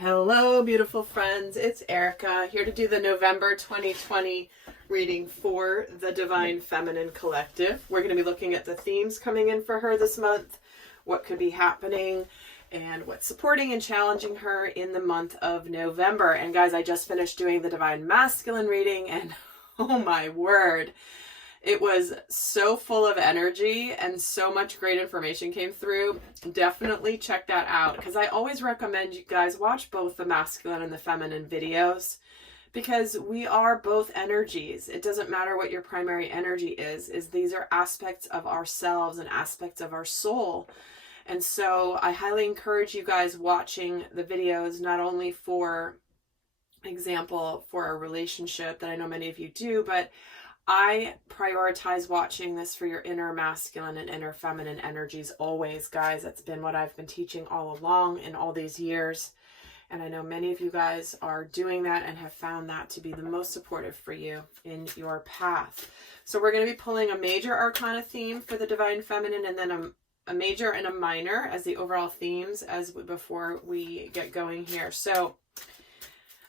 Hello, beautiful friends. It's Erika here to do the November 2020 reading for the Divine Feminine Collective. We're going to be looking at the themes coming in for her this month, what could be happening, and what's supporting and challenging her in the month of November. And guys, I just finished doing the Divine Masculine reading, and oh my word, it was so full of energy and so much great information came through. Definitely check that out, because I always recommend you guys watch both the masculine and the feminine videos, because we are both energies. It doesn't matter what your primary energy is these are aspects of ourselves and aspects of our soul. And so I highly encourage you guys watching the videos, not only for example for a relationship that I know many of you do, but I prioritize watching this for your inner masculine and inner feminine energies always, guys. That's been what I've been teaching all along in all these years. And I know many of you guys are doing that and have found that to be the most supportive for you in your path. So we're going to be pulling a major arcana theme for the Divine Feminine, and then a major and a minor as the overall themes before we get going here. So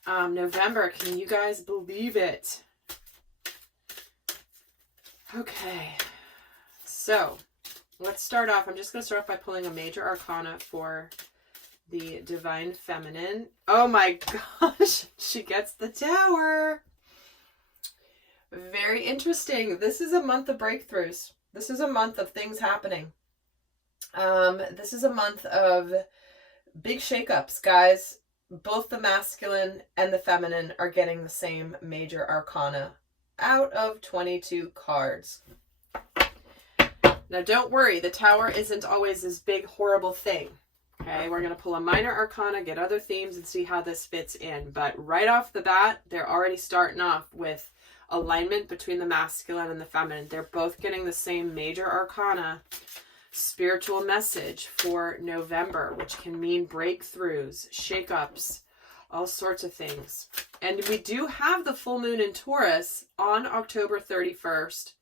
November, can you guys believe it? Okay, so let's start off. I'm just going to start off by pulling a major arcana for the Divine Feminine. Oh my gosh, she gets the Tower. Very interesting. This is a month of breakthroughs. This is a month of things happening. This is a month of big shakeups, guys. Both the masculine and the feminine are getting the same major arcana out of 22 cards. Now don't worry, the Tower isn't always this big horrible thing. Okay, we're going to pull a minor arcana, get other themes, and see how this fits in. But right off the bat, they're already starting off with alignment between the masculine and the feminine. They're both getting the same major arcana spiritual message for November, which can mean breakthroughs, shakeups, all sorts of things. And we do have the full moon in Taurus on October 31st,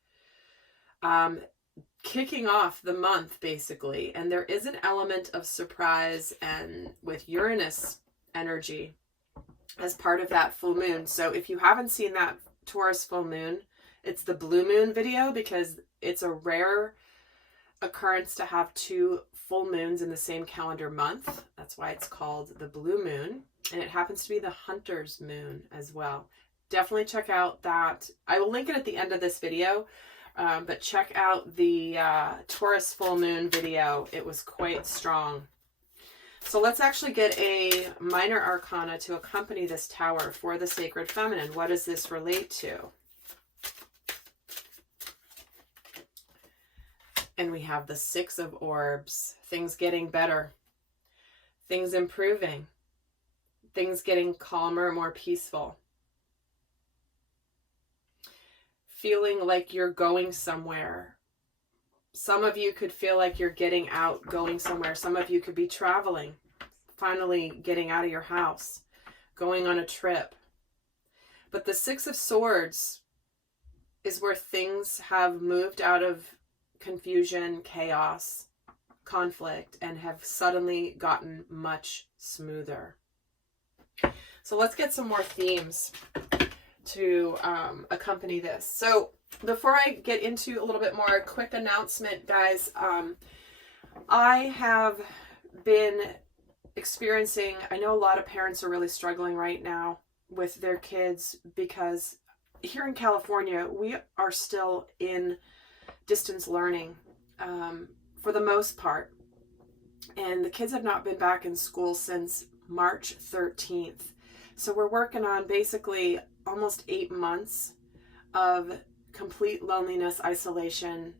kicking off the month basically. And there is an element of surprise and with Uranus energy as part of that full moon. So if you haven't seen that Taurus full moon, it's the blue moon video, because it's a rare occurrence to have two full moons in the same calendar month. That's why it's called the blue moon. And it happens to be the hunter's moon as well. Definitely check out that. I will link it at the end of this video, but check out the Taurus full moon video. It was quite strong. So let's actually get a minor arcana to accompany this Tower for the Sacred Feminine. What does this relate to? And we have the Six of Orbs. Things getting better. Things improving. Things getting calmer, more peaceful. Feeling like you're going somewhere. Some of you could feel like you're getting out, going somewhere. Some of you could be traveling, finally getting out of your house, going on a trip. But the Six of Swords is where things have moved out of confusion, chaos, conflict, and have suddenly gotten much smoother. So let's get some more themes to accompany this. So before I get into a little bit more, a quick announcement, guys. I have been experiencing, I know a lot of parents are really struggling right now with their kids, because here in California, we are still in distance learning for the most part. And the kids have not been back in school since March 13th. So we're working on basically almost 8 months of complete loneliness, isolation,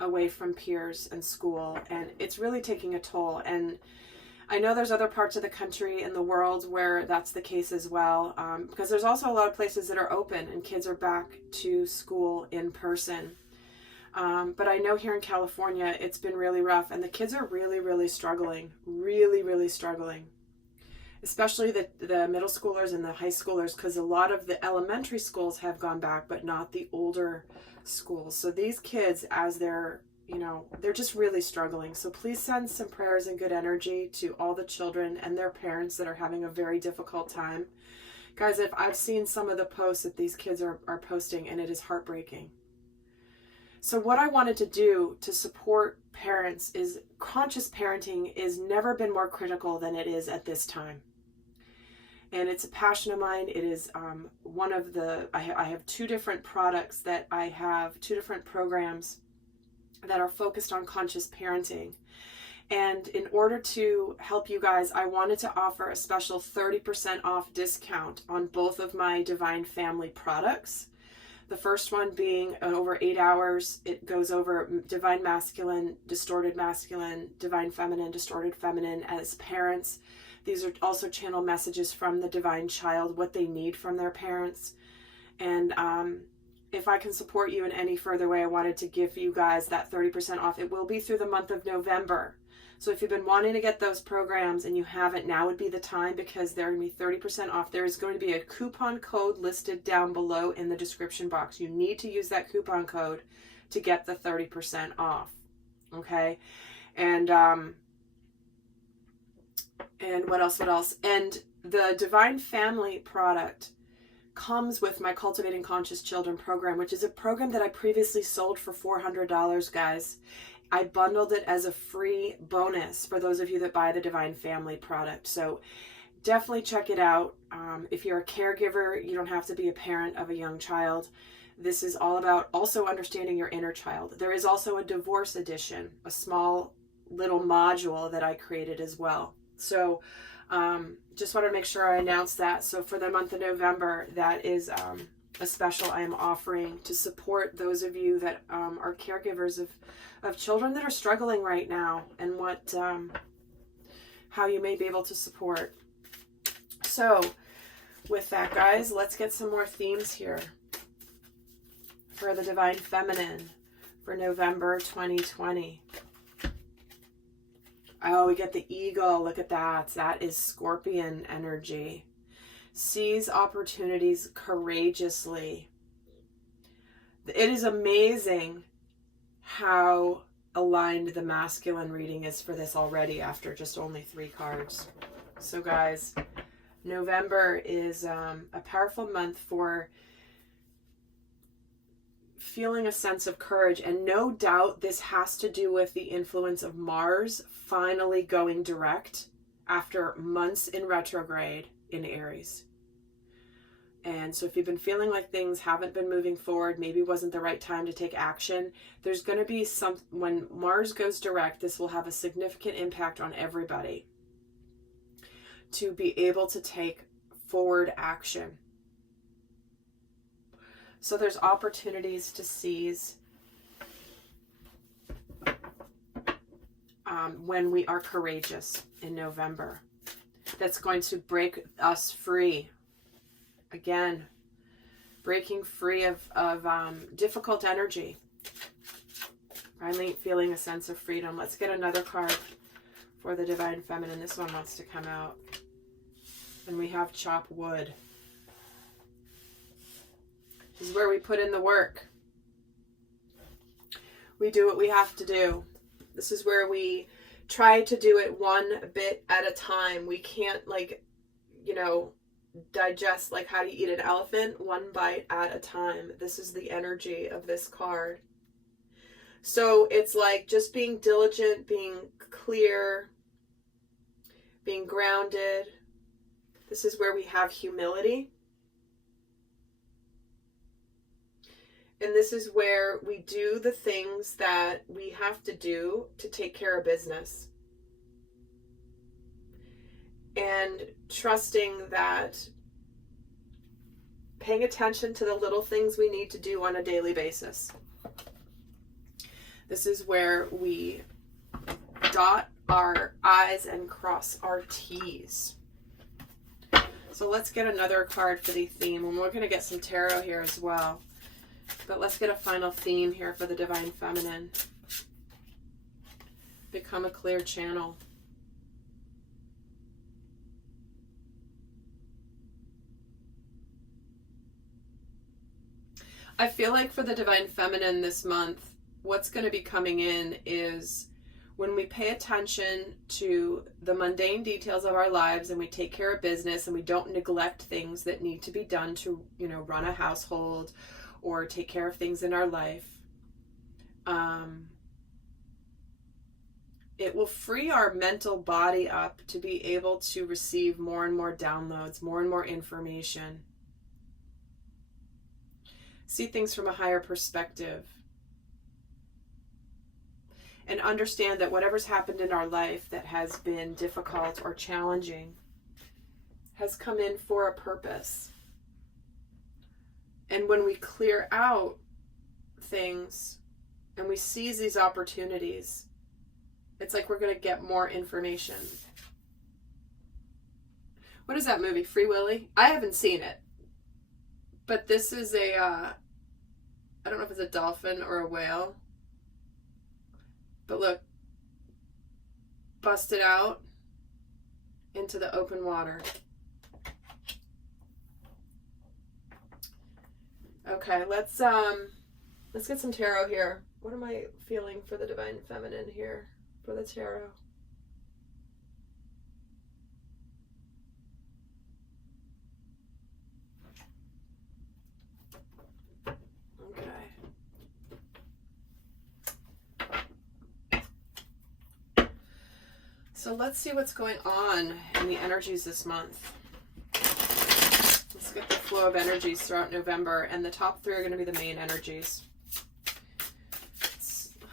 away from peers and school. And it's really taking a toll. And I know there's other parts of the country and the world where that's the case as well. Because there's also a lot of places that are open and kids are back to school in person. But I know here in California, it's been really rough, and the kids are really, really struggling, really struggling, especially the middle schoolers and the high schoolers, because a lot of the elementary schools have gone back, but not the older schools. So these kids, as they're you know, they're just really struggling. So please send some prayers and good energy to all the children and their parents that are having a very difficult time. Guys, I've seen some of the posts that these kids are posting, and it is heartbreaking. So what I wanted to do to support parents is conscious parenting is never been more critical than it is at this time. And it's a passion of mine. It is one of the, I have 2 different products that I have, 2 different programs that are focused on conscious parenting. And in order to help you guys, I wanted to offer a special 30% off discount on both of my Divine Family products. The first one being over 8 hours. It goes over Divine Masculine, Distorted Masculine, Divine Feminine, Distorted Feminine as parents. These are also channel messages from the Divine Child, what they need from their parents. And if I can support you in any further way, I wanted to give you guys that 30% off. It will be through the month of November. So if you've been wanting to get those programs and you haven't, now would be the time, because they're going to be 30% off. There is going to be a coupon code listed down below in the description box. You need to use that coupon code to get the 30% off. Okay? And what else? And the Divine Family product comes with my Cultivating Conscious Children program, which is a program that I previously sold for $400, guys. I bundled it as a free bonus for those of you that buy the Divine Family product. So definitely check it out. If you're a caregiver, you don't have to be a parent of a young child. This is all about also understanding your inner child. There is also a divorce edition, a small little module that I created as well. So just want to make sure I announce that. So for the month of November, that is a special I am offering to support those of you that are caregivers of children that are struggling right now, and what how you may be able to support. So with that, guys, let's get some more themes here for the Divine Feminine for November 2020. Oh, we get the eagle. Look at that. That is Scorpion energy. Seize opportunities courageously. It is amazing how aligned the masculine reading is for this already after just only 3 cards. So guys, November is a powerful month for feeling a sense of courage, and no doubt this has to do with the influence of Mars finally going direct after months in retrograde in Aries. And so if you've been feeling like things haven't been moving forward, maybe wasn't the right time to take action, there's going to be when Mars goes direct, this will have a significant impact on everybody to be able to take forward action. So there's opportunities to seize when we are courageous in November. That's going to break us free. Again, breaking free of difficult energy. Finally feeling a sense of freedom. Let's get another card for the Divine Feminine. This one wants to come out. And we have Chop Wood. This is where we put in the work. We do what we have to do. This is where we try to do it one bit at a time. We can't, digest like how do you eat an elephant, one bite at a time. This is the energy of this card. So it's like just being diligent, being clear, being grounded. This is where we have humility. And this is where we do the things that we have to do to take care of business. And trusting that, paying attention to the little things we need to do on a daily basis. This is where we dot our I's and cross our T's. So let's get another card for the theme. And we're going to get some tarot here as well. But let's get a final theme here for the Divine Feminine. Become a clear channel. I feel like for the Divine Feminine this month, what's going to be coming in is when we pay attention to the mundane details of our lives and we take care of business and we don't neglect things that need to be done to, run a household or take care of things in our life, it will free our mental body up to be able to receive more and more downloads, more and more information, see things from a higher perspective, and understand that whatever's happened in our life that has been difficult or challenging has come in for a purpose. And when we clear out things and we seize these opportunities, it's like we're going to get more information. What is that movie, Free Willy? I haven't seen it. But this is I don't know if it's a dolphin or a whale. But look, busted out into the open water. Okay, let's get some tarot here. What am I feeling for the Divine Feminine here for the tarot? So let's see what's going on in the energies this month. Let's get the flow of energies throughout November, and the top 3 are going to be the main energies.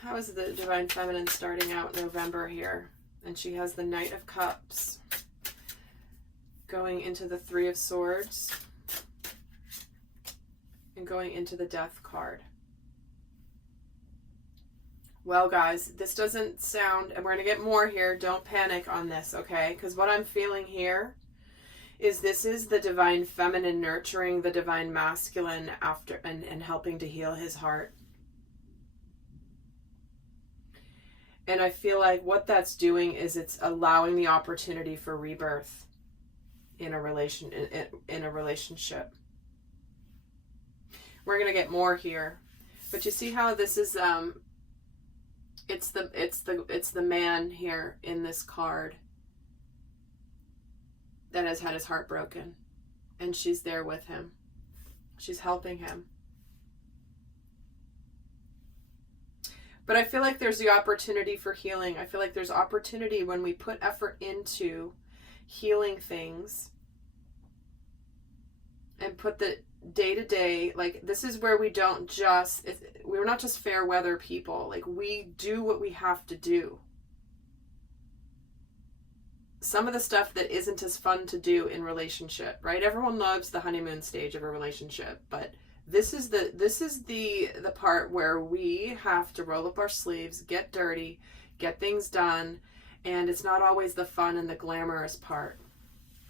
How is the Divine Feminine starting out November here? And she has the Knight of Cups going into the 3 of Swords and going into the Death card. Well, guys, this doesn't sound, and we're going to get more here. Don't panic on this, okay? Because what I'm feeling here is this is the Divine Feminine nurturing the Divine Masculine after and helping to heal his heart. And I feel like what that's doing is it's allowing the opportunity for rebirth in a relationship. We're going to get more here. But you see how this is it's the man here in this card that has had his heart broken, and she's there with him. She's helping him. But I feel like there's the opportunity for healing. I feel like there's opportunity when we put effort into healing things and put the day-to-day, like, this is where we don't just, we're not just fair weather people. Like, we do what we have to do. Some of the stuff that isn't as fun to do in relationship, right? Everyone loves the honeymoon stage of a relationship, but this is the part where we have to roll up our sleeves, get dirty, get things done, and it's not always the fun and the glamorous part.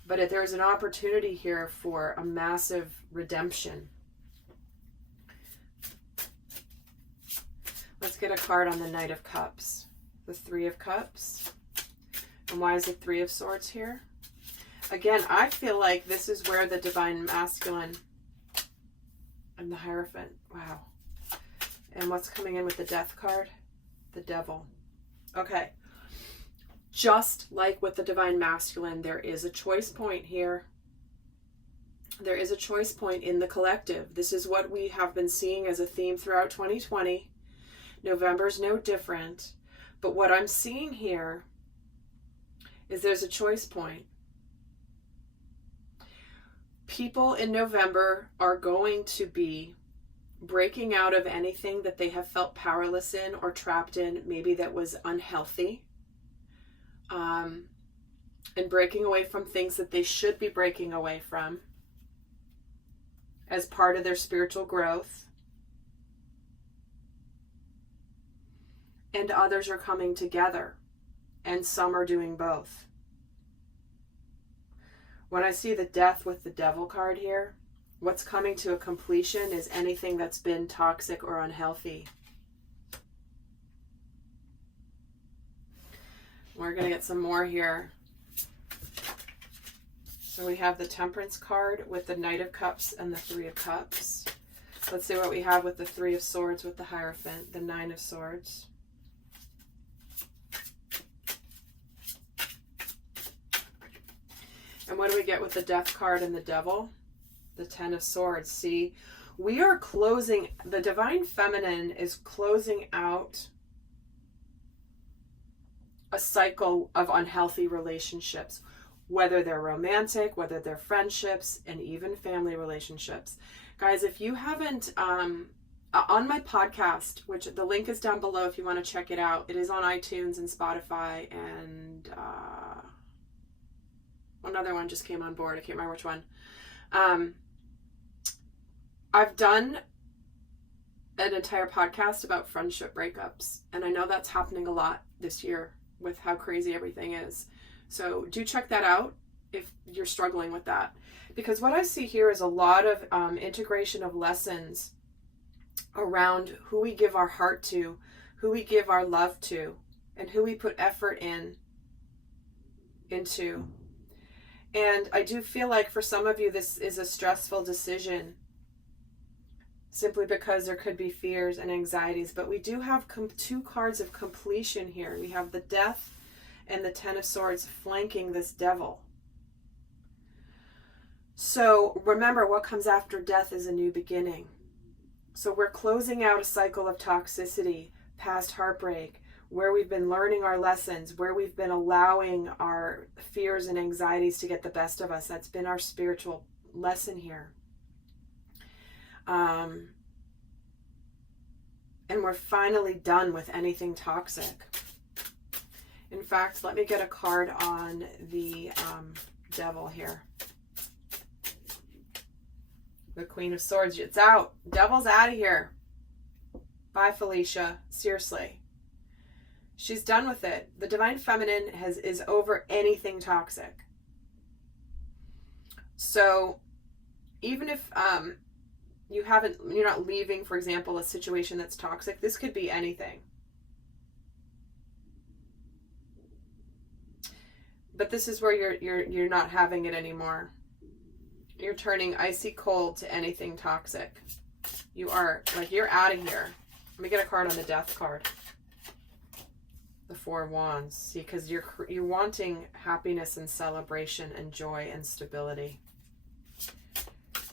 But there's an opportunity here for a massive redemption. Let's get a card on the Knight of Cups. The 3 of Cups. And why is the 3 of Swords here? Again, I feel like this is where the Divine Masculine and the Hierophant. Wow. And what's coming in with the Death card? The Devil. Okay. Just like with the Divine Masculine, there is a choice point here. There is a choice point in the collective. This is what we have been seeing as a theme throughout 2020. November's no different. But what I'm seeing here is there's a choice point. People in November are going to be breaking out of anything that they have felt powerless in or trapped in, maybe that was unhealthy. And breaking away from things that they should be breaking away from as part of their spiritual growth. And others are coming together, and some are doing both. When I see the Death with the Devil card here, what's coming to a completion is anything that's been toxic or unhealthy. We're going to get some more here. So we have the Temperance card with the Knight of Cups and the 3 of Cups. Let's see what we have with the Three of Swords with the Hierophant, the Nine of Swords. And what do we get with the Death card and the Devil? The Ten of Swords. See, we are closing, the Divine Feminine is closing out a cycle of unhealthy relationships, whether they're romantic, whether they're friendships, and even family relationships. Guys, if you haven't, on my podcast, which the link is down below if you want to check it out, it is on iTunes and Spotify, and another one just came on board. I can't remember which one. I've done an entire podcast about friendship breakups, and I know that's happening a lot this year with how crazy everything is. So do check that out if you're struggling with that. Because what I see here is a lot of integration of lessons around who we give our heart to, who we give our love to, and who we put effort into. And I do feel like for some of you, this is a stressful decision simply because there could be fears and anxieties. But we do have two cards of completion here. We have the Death and the Ten of Swords flanking this Devil. So remember, what comes after death is a new beginning. So we're closing out a cycle of toxicity, past heartbreak, where we've been learning our lessons, where we've been allowing our fears and anxieties to get the best of us. That's been our spiritual lesson here. And we're finally done with anything toxic. In fact, let me get a card on the Devil here. The Queen of Swords. It's out. Devil's out of here. Bye, Felicia. Seriously. She's done with it. The Divine Feminine is over anything toxic. So even if you're not leaving, for example, a situation that's toxic, this could be anything. But this is where you're not having it anymore. You're turning icy cold to anything toxic. You are, like, you're out of here. Let me get a card on the Death card. The Four of Wands. See, because you're wanting happiness and celebration and joy and stability.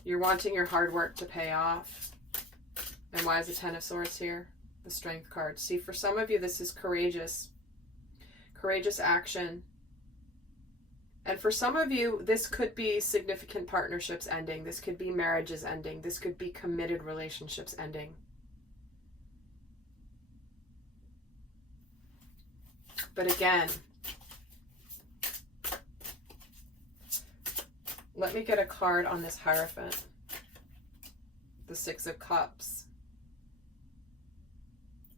You're wanting your hard work to pay off. And why is the Ten of Swords here? The Strength card. See, for some of you, this is courageous. Courageous action. And for some of you, this could be significant partnerships ending. This could be marriages ending. This could be committed relationships ending. But again, let me get a card on this Hierophant. The Six of Cups.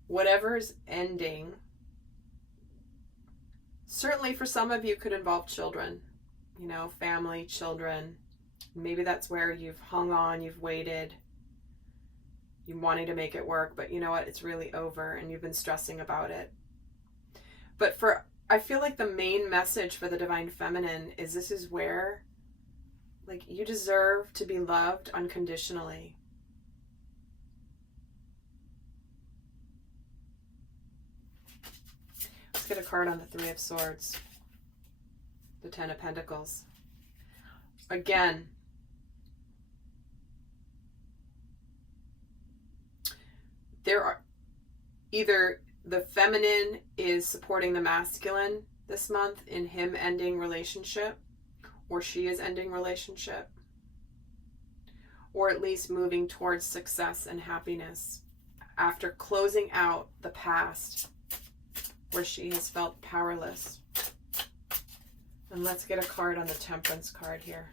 Whatever's ending, certainly for some of you could involve children, you know, family, children. Maybe that's where you've hung on, you've waited, you're wanting to make it work, but you know what, it's really over and you've been stressing about it. But I feel like the main message for the Divine Feminine is this is where, like, you deserve to be loved unconditionally. Let's get a card on the Three of Swords. The Ten of Pentacles. Again, there are either the feminine is supporting the masculine this month in him ending relationship, or she is ending relationship, or at least moving towards success and happiness after closing out the past where she has felt powerless. And let's get a card on the Temperance card here.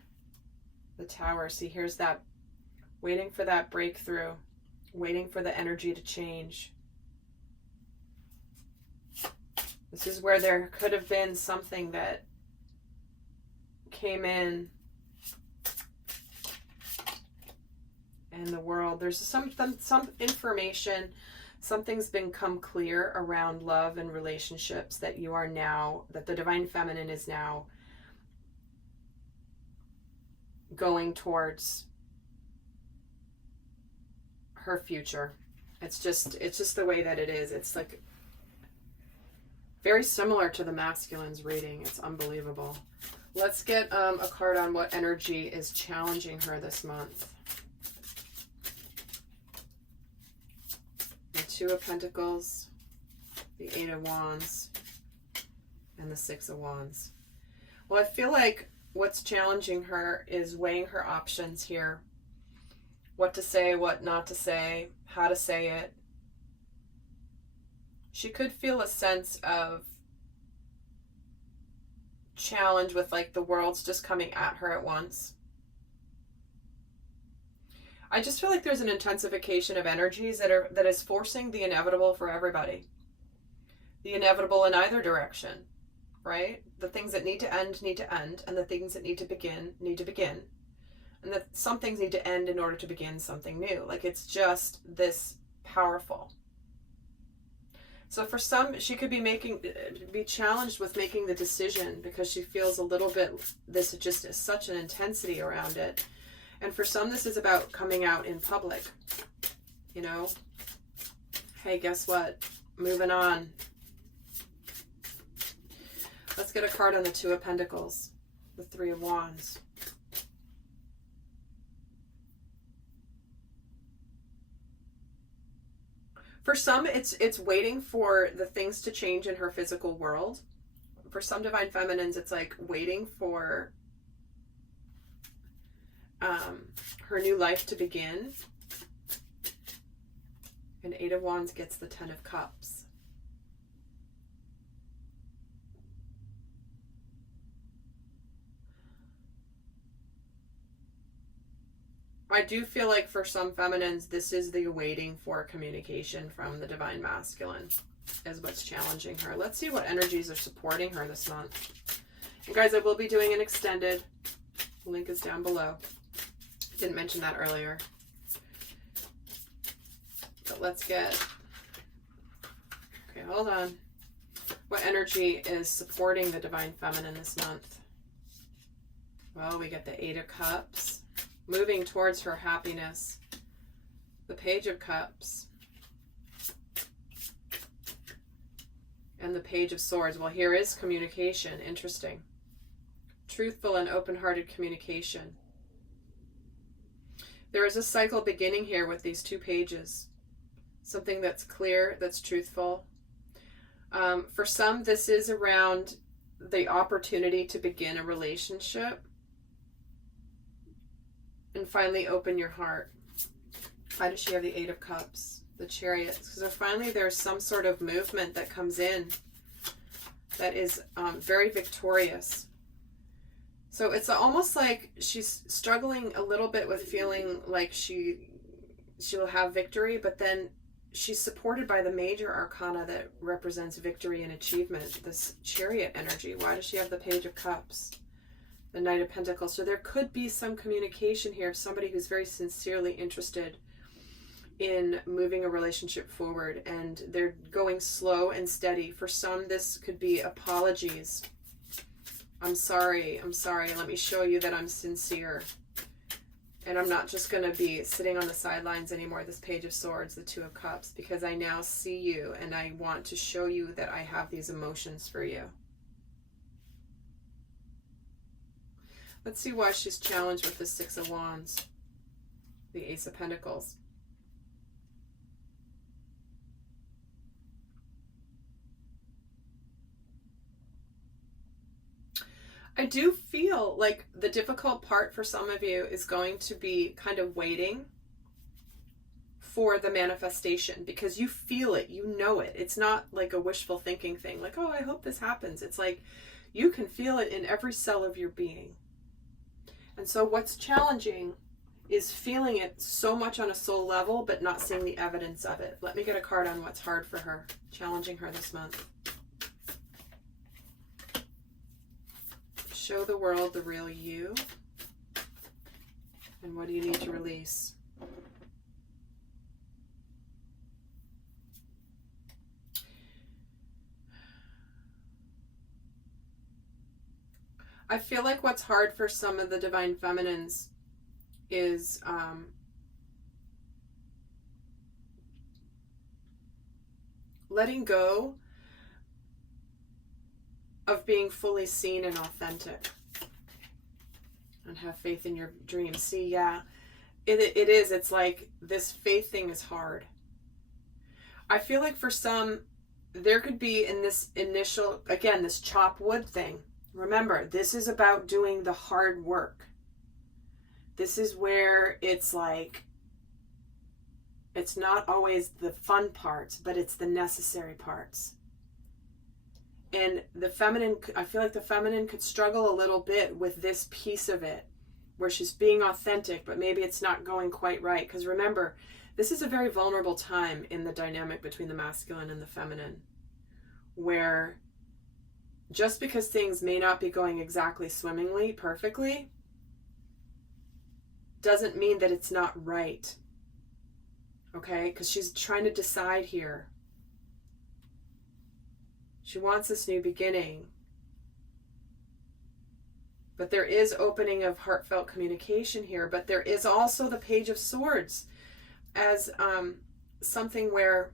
The Tower. See, here's that, waiting for that breakthrough, waiting for the energy to change. This is where there could have been something that came in the world. There's some information, something's become clear around love and relationships that you are now, that the Divine Feminine is now going towards her future. It's just the way that it is. It's like very similar to the masculine's reading. It's unbelievable. Let's get a card on what energy is challenging her this month. The Two of Pentacles, the Eight of Wands, and the Six of Wands. Well, I feel like what's challenging her is weighing her options here. What to say, what not to say, how to say it. She could feel a sense of challenge with like the world's just coming at her at once. I just feel like there's an intensification of energies that is forcing the inevitable for everybody. The inevitable in either direction, right? The things that need to end, and the things that need to begin, and that some things need to end in order to begin something new. Like, it's just this powerful. So for some, she could be challenged with making the decision because she feels a little bit, this just is such an intensity around it. And for some, this is about coming out in public. You know, hey, guess what? Moving on. Let's get a card on the Two of Pentacles, the Three of Wands. For some, it's waiting for the things to change in her physical world. For some divine feminines, it's like waiting for her new life to begin. And Eight of Wands gets the Ten of Cups. I do feel like for some feminines, this is the waiting for communication from the divine masculine is what's challenging her. Let's see what energies are supporting her this month. And guys, I will be doing an extended. The link is down below. Didn't mention that earlier. But let's get... Okay, hold on. What energy is supporting the divine feminine this month? Well, we get the Eight of Cups. Moving towards her happiness. The Page of Cups. And the Page of Swords. Well, here is communication. Interesting. Truthful and open-hearted communication. There is a cycle beginning here with these two pages. Something that's clear, that's truthful. For some, this is around the opportunity to begin a relationship. And finally open your heart. Why does she have the Eight of Cups? The Chariot. Because finally there's some sort of movement that comes in that is very victorious. So it's almost like she's struggling a little bit with feeling like she will have victory, but then she's supported by the major arcana that represents victory and achievement, this Chariot energy. Why does she have the Page of Cups? The Knight of Pentacles. So there could be some communication here of somebody who's very sincerely interested in moving a relationship forward, and they're going slow and steady. For some, this could be apologies. I'm sorry, let me show you that I'm sincere. And I'm not just going to be sitting on the sidelines anymore, this Page of Swords, the Two of Cups, because I now see you and I want to show you that I have these emotions for you. Let's see why she's challenged with the Six of Wands, the Ace of Pentacles. I do feel like the difficult part for some of you is going to be kind of waiting for the manifestation, because you feel it, you know it. It's not like a wishful thinking thing, like, oh, I hope this happens. It's like you can feel it in every cell of your being. And so what's challenging is feeling it so much on a soul level, but not seeing the evidence of it. Let me get a card on what's hard for her, challenging her this month. Show the world the real you. And what do you need to release? I feel like what's hard for some of the divine feminines is letting go of being fully seen and authentic. And have faith in your dreams. See, yeah, it is. It's like this faith thing is hard. I feel like for some, there could be in this initial, again, this chop wood thing. Remember, this is about doing the hard work. This is where it's like, it's not always the fun parts, but it's the necessary parts. And the feminine, I feel like the feminine could struggle a little bit with this piece of it, where she's being authentic, but maybe it's not going quite right. Because remember, this is a very vulnerable time in the dynamic between the masculine and the feminine, where just because things may not be going exactly swimmingly, perfectly, doesn't mean that it's not right. Okay? Because she's trying to decide here. She wants this new beginning. But there is opening of heartfelt communication here. But there is also the Page of Swords as something where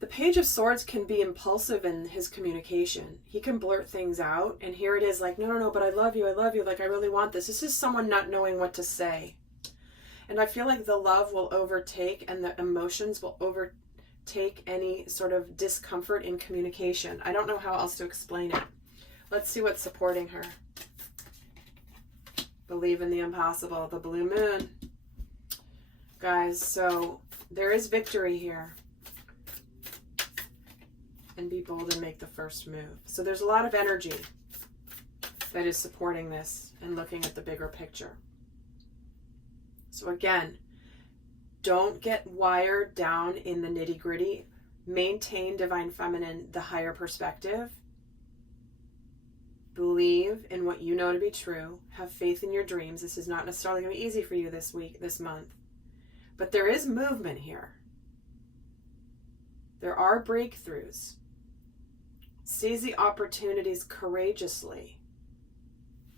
the Page of Swords can be impulsive in his communication. He can blurt things out. And here it is like, no, but I love you. Like, I really want this. This is someone not knowing what to say. And I feel like the love will overtake and the emotions will overtake any sort of discomfort in communication. I don't know how else to explain it. Let's see what's supporting her. Believe in the impossible, the blue moon. Guys, so there is victory here. And be bold and make the first move. So there's a lot of energy that is supporting this and looking at the bigger picture. So again, don't get wired down in the nitty-gritty. Maintain divine feminine, the higher perspective. Believe in what you know to be true. Have faith in your dreams. This is not necessarily going to be easy for you this week, this month. But there is movement here. There are breakthroughs. Seize the opportunities courageously.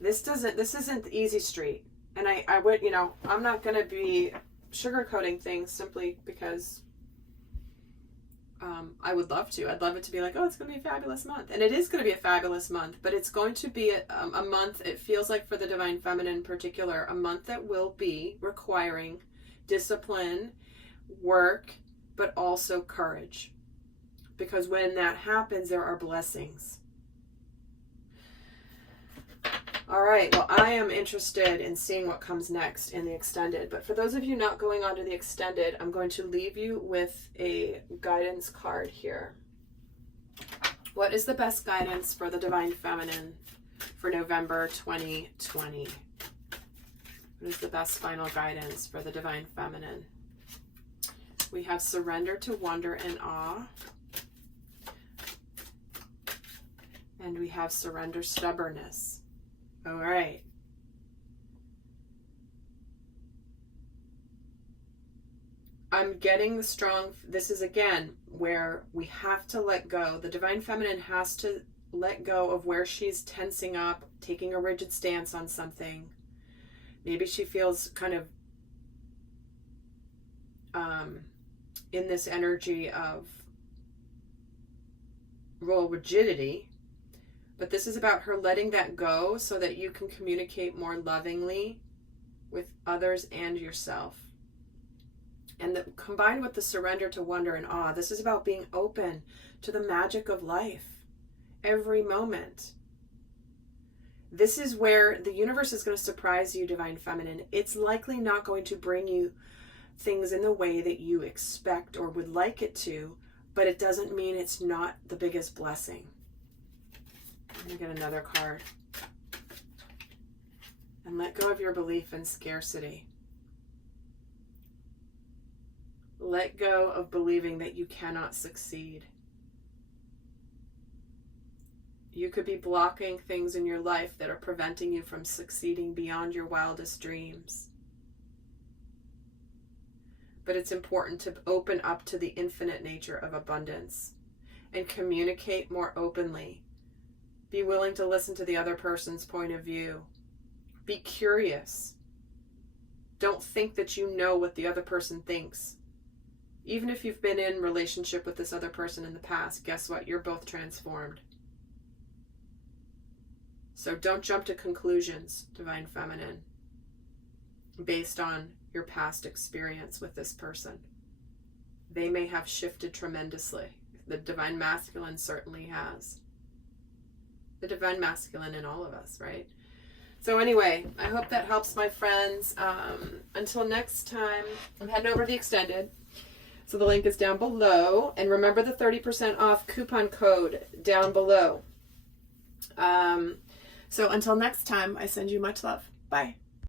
This isn't easy street. And I would, I'm not going to be sugarcoating things simply because I would love to. I'd love it to be like, oh, it's going to be a fabulous month. And it is going to be a fabulous month, but it's going to be a month, it feels like for the divine feminine in particular, a month that will be requiring discipline, work, but also courage. Because when that happens, there are blessings. All right, well, I am interested in seeing what comes next in the extended. But for those of you not going on to the extended, I'm going to leave you with a guidance card here. What is the best guidance for the divine feminine for November 2020? What is the best final guidance for the divine feminine? We have surrender to wonder and awe. And we have surrender stubbornness. All right. I'm getting the strong, this is again where we have to let go. The divine feminine has to let go of where she's tensing up, taking a rigid stance on something. Maybe she feels kind of in this energy of rigidity. But this is about her letting that go so that you can communicate more lovingly with others and yourself. And combined with the surrender to wonder and awe, this is about being open to the magic of life every moment. This is where the universe is going to surprise you, divine feminine. It's likely not going to bring you things in the way that you expect or would like it to, but it doesn't mean it's not the biggest blessing. I'm going to get another card. And let go of your belief in scarcity. Let go of believing that you cannot succeed. You could be blocking things in your life that are preventing you from succeeding beyond your wildest dreams. But it's important to open up to the infinite nature of abundance and communicate more openly. Be willing to listen to the other person's point of view. Be curious. Don't think that you know what the other person thinks. Even if you've been in relationship with this other person in the past, guess what? You're both transformed. So don't jump to conclusions, Divine Feminine, based on your past experience with this person. They may have shifted tremendously. The Divine Masculine certainly has. The Divine Masculine in all of us, right? So anyway, I hope that helps, my friends. Until next time, I'm heading over to the extended. So the link is down below. And remember the 30% off coupon code down below. So until next time, I send you much love. Bye.